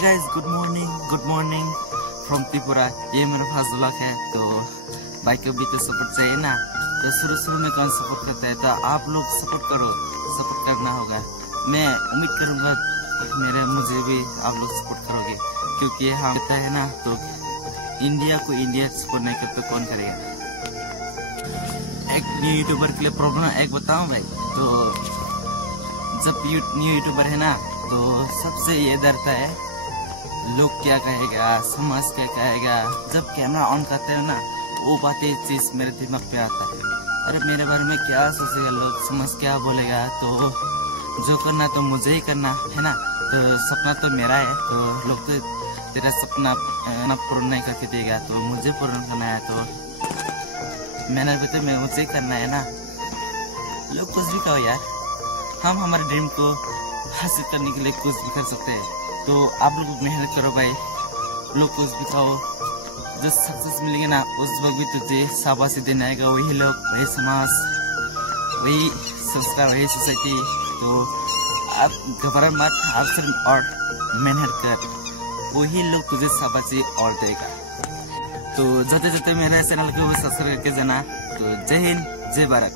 Guys, good morning from Tripura. ये मेरा first vlog है। तो भाई को भी तो सपोर्ट चाहिए ना। तो शुरू में कौन सपोर्ट करता है, तो आप लोग सपोर्ट करो, सपोर्ट करना होगा। मैं उम्मीद करूंगा मुझे भी आप लोग सपोर्ट करोगे, क्योंकि हम कहता है ना, तो इंडिया को इंडिया सपोर्ट नहीं करते तो कौन करेगा। एक न्यू यूट्यूबर के लिए प्रॉब्लम एक बताऊं भाई, तो जब न्यू यूट्यूबर है ना, तो सबसे ये डरता है लोग क्या कहेगा, समाज क्या कहेगा। जब कैमरा ऑन करते हैं ना, वो बातें चीज मेरे दिमाग पे आता है, अरे मेरे बारे में क्या सोचेगा लोग, समाज क्या बोलेगा। तो जो करना तो मुझे ही करना है ना। तो सपना तो मेरा है, तो लोग तो तेरा सपना पूर्ण नहीं करके देगा, तो मुझे पूर्ण करना है। तो मैंने भी तो मुझे ही करना है ना। लोग कुछ भी कहो यार, हम हमारे ड्रीम को हासिल करने के लिए कुछ भी कर सकते हैं। तो आप लोग मेहनत करो भाई, लोग कुछ भी कहो, जो सक्सेस मिलेंगे ना, उस वक्त भी तुझे शाबाशी देना आएगा। वही लोग, वही समाज, वही संस्कार, वही सोसाइटी। तो आप घबरा मत, आप सिर्फ और मेहनत कर, वही लोग तुझे शाबाशी और देगा। तो जाते जाते मेरे चैनल को सब्सक्राइब करके जाना। तो जय हिंद, जय भारत।